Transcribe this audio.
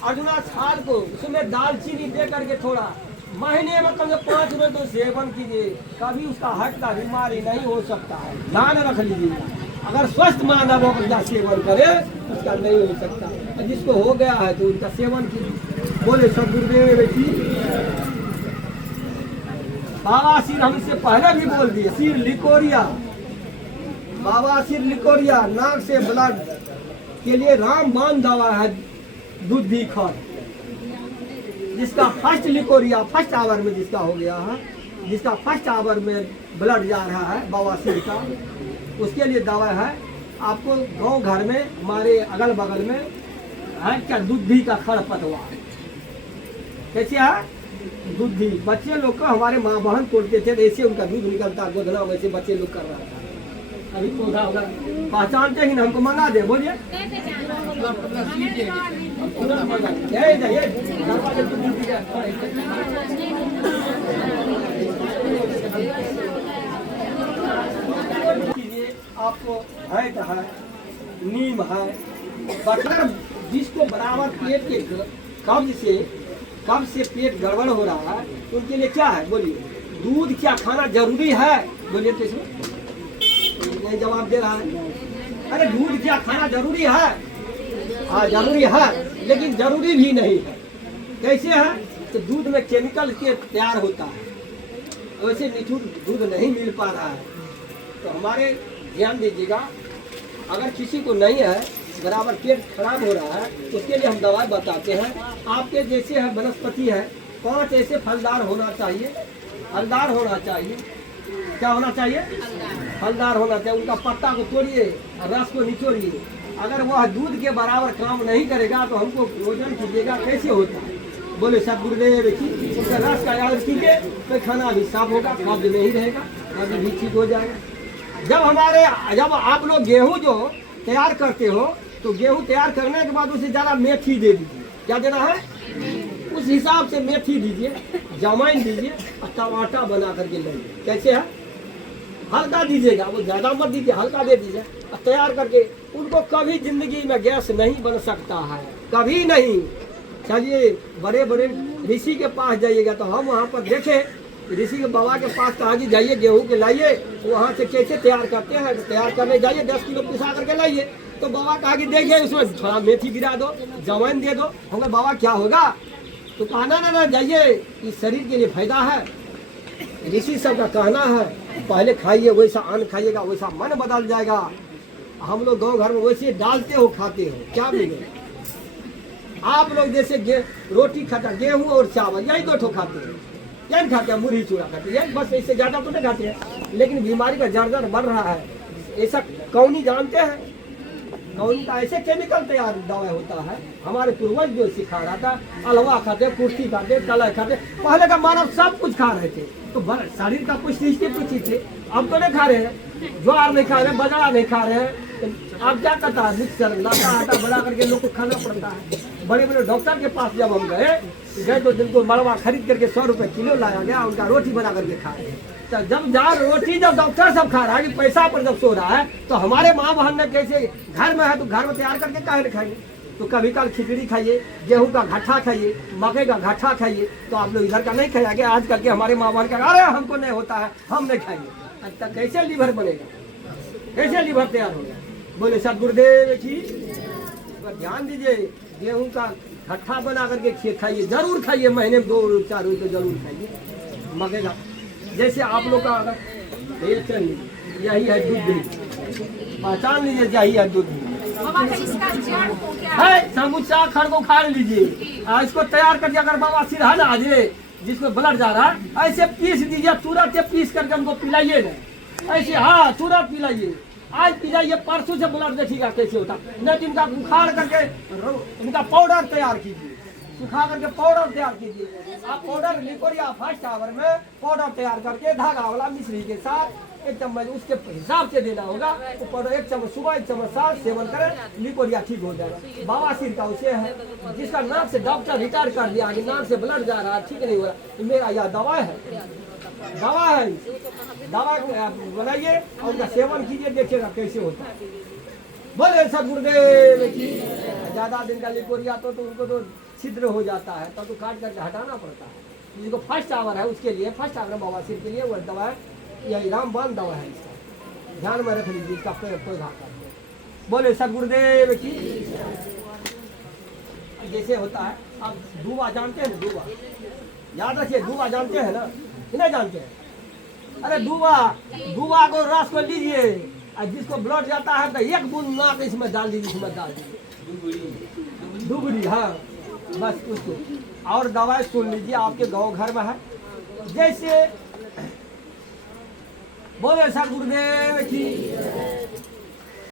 अजूना छाल को उसमें दालचीनी दे करके थोड़ा महीने में कम से 5 रुपये तो सेवन कीजिए, कभी उसका हट का बीमारी नहीं हो सकता है। ध्यान रख लीजिए, अगर स्वस्थ मानव उसका सेवन करे उसका नहीं हो सकता, जिसको हो गया है तो उनका सेवन कीजिए। बोले सदगुरुदेव की। बाबा सिर हम इससे पहले भी बोल दिए, सिर लिकोरिया, बाबा सिर लिकोरिया, नाक से ब्लड के लिए रामबाण दवा है, दूधी खर, जिसका फर्स्ट लिकोरिया फर्स्ट आवर में जिसका हो गया है, जिसका फर्स्ट आवर में ब्लड जा रहा है बवासीर का, उसके लिए दवा है। आपको गांव घर में हमारे अगल बगल में है क्या, दूधी का खरपतवार, कैसे है दूधी, बच्चे लोग को हमारे माँ बहन तोड़ते थे, ऐसे उनका दूध निकलता गोदना, वैसे बच्चे लोग कर रहा था। अभी पौधा होगा पहचानते ही ना, हमको मंगा दे, बोलिए आपको है नीम है, बटर, जिसको बराबर पेट के कब्ज से पेट गड़बड़ हो रहा है उनके लिए क्या है, बोलिए दूध क्या खाना जरूरी है, बोलिए तो इसमें नहीं जवाब दे रहा है। अरे दूध क्या खाना जरूरी है, हाँ जरूरी है, लेकिन जरूरी भी नहीं है। कैसे है, तो दूध में केमिकल के तैयार होता है, वैसे मीठू दूध नहीं मिल पा रहा है। तो हमारे ध्यान दीजिएगा, अगर किसी को नहीं है, बराबर पेट खराब हो रहा है, उसके लिए हम दवाई बताते हैं। आपके जैसे है वनस्पति है, 5 ऐसे फलदार होना चाहिए, फलदार होना चाहिए, क्या होना चाहिए, फलदार होना चाहिए। उनका पत्ता को तोड़िए और रस को निचोड़िए, अगर वह दूध के बराबर काम नहीं करेगा तो हमको भोजन कीजिएगा, कैसे होता है, बोले सदगुरुदेव की। उसका रस का याद कीजिए तो खाना भी साफ होगा, कब्ज नहीं रहेगा, कब्ज भी ठीक हो जाएगा। जब आप लोग गेहूँ जो तैयार करते हो, तो गेहूँ तैयार करने के बाद उसे ज़्यादा मेथी दे दीजिए, क्या देना है, उस हिसाब से मेथी दीजिए, जमाइन दीजिए और टमाटर बना करके लाइए। कैसे है, हल्का दीजिएगा, वो ज़्यादा मत दीजिए, हल्का दे दीजिए और तैयार करके। उनको कभी जिंदगी में गैस नहीं बन सकता है, कभी नहीं। चलिए बड़े बड़े ऋषि के पास जाइएगा, तो हम वहाँ पर देखें ऋषि के बाबा के पास कहा कि जाइए गेहूँ के लाइए, वहाँ से कैसे तैयार करते हैं, तो तैयार करने जाइए, 10 किलो पिसा करके लाइए। तो बाबा कहा कि देखिए उसमें थोड़ा मेथी गिरा दो, जवाइन दे दो। हमने बाबा क्या होगा, तो कहा ना जाइए, इस शरीर के लिए फायदा है। ऋषि सब का कहना है, पहले खाइए, वैसा अन्न खाइएगा वैसा मन बदल जाएगा। हम लोग गांव घर में वैसे डालते हो खाते हो, क्या मिले। आप लोग जैसे रोटी खाता, गेहूं और चावल, यही 2 ठो खाते हैं, यही खाते हैं, मुरही चूड़ा खाते हैं, बस, इससे ज्यादा तो नहीं खाते हैं। लेकिन बीमारी का जड़ बढ़ रहा है, ऐसा कौनी जानते हैं, कौनी का ऐसे केमिकल तैयार दवा होता है। हमारे पूर्वज जो सिखा रहा था, हलवा खाते, कुर्ती खाते, कलर खाते, पहले का मानव सब कुछ खा रहे थे, तो शरीर का कुछ चीज थे। अब तो नहीं खा रहे हैं, ज्वार नहीं खा रहे हैं, बाजरा नहीं खा रहे हैं। अब क्या करता है, मिक्सर लाता आटा बना करके लोग को खाना पड़ता है। बड़े बड़े डॉक्टर के पास जब हम गए तो जिनको मरवा खरीद करके 100 रुपए किलो लाया गया, उनका रोटी बना करके खा रहे हैं। तो जब डॉक्टर सब खा रहा है कि पैसा पर जब सो रहा है, तो हमारे माँ बहन ने कैसे घर में है तो घर में तैयार करके काहे खाएंगे। तो कभी कल खिचड़ी खाइए, गेहूं का घट्टा खाइए, मकई का घट्टा खाइए। तो आप लोग इधर का नहीं खाएंगे, आज कल के हमारे माँ बहन का अरे हमको नहीं होता है, हम नहीं खाएंगे। अच्छा कैसे लीवर बनेगा, कैसे लीवर तैयार होगा, बोले सदगुरुदेव की। ध्यान दीजिए, गेहूं का घट्टा बना करके खाइए, जरूर खाइए, महीने में 2-4 रोज तो जरूर खाइए। मकई का जैसे आप लोग का यही है दूध, पहचान लीजिए, यही है दूध है। समूचा खड़ को खा लीजिए, इसको तैयार करके अगर बाबा सीधा ना आ जाए, जिसको ब्लड जा रहा है, ऐसे पीस दीजिए, तुरंत पीस करके हमको पिलाइए ना, ऐसे हाँ तुरंत पिलाइए। आज पिलाइए, परसों से ब्लड देखिएगा कैसे होता। नहीं इनका उखाड़ करके इनका पाउडर तैयार कीजिए, सुखा करके पाउडर तैयार कीजिए। आप पाउडर लिकोरिया फर्स्ट आवर में पाउडर तैयार करके धागा वाला मिश्री के साथ 1 चम्मच उसके हिसाब से देना होगा। तो पाउडर 1 चम्मच सुबह, 1 चम्मच साथ सेवन करें, लिकोरिया ठीक हो जाएगा। बवासीर का उसे है, जिसका नाक से डॉक्टर रिटायर कर दिया कि नाक से ब्लड जा रहा है, ठीक नहीं हो रहा, मेरा यह दवा है, दवा है। दवा बनाइए और उनका सेवन कीजिए, देखिएगा कैसे होता है। बोले सदगुरुदेव की। ज्यादा दिन का लिकोरिया तो उनको तो छिद्र हो जाता है, तब तो काट करके हटाना पड़ता है। जिसको फर्स्ट आवर है उसके लिए, फर्स्ट आवर बवासीर के लिए वह दवा यह रामबाण दवा है, इसका ध्यान में रख लीजिए, इसका पौधा का। बोले सदगुरुदेव की। जैसे होता है, आप दूबा जानते हैं ना, दूबा याद रखिए, दूबा जानते हैं ना कि नहीं जानते हैं? अरे दूबा को रस को लीजिए, और जिसको ब्लड जाता है तो एक बूंद नाक इसमें डाल दीजिए, इसमें डाल दीजिए दुबड़ी, हाँ बस उसको। और दवाई सुन लीजिए, आपके गांव घर में है। जैसे बोले सदगुरुदेव की।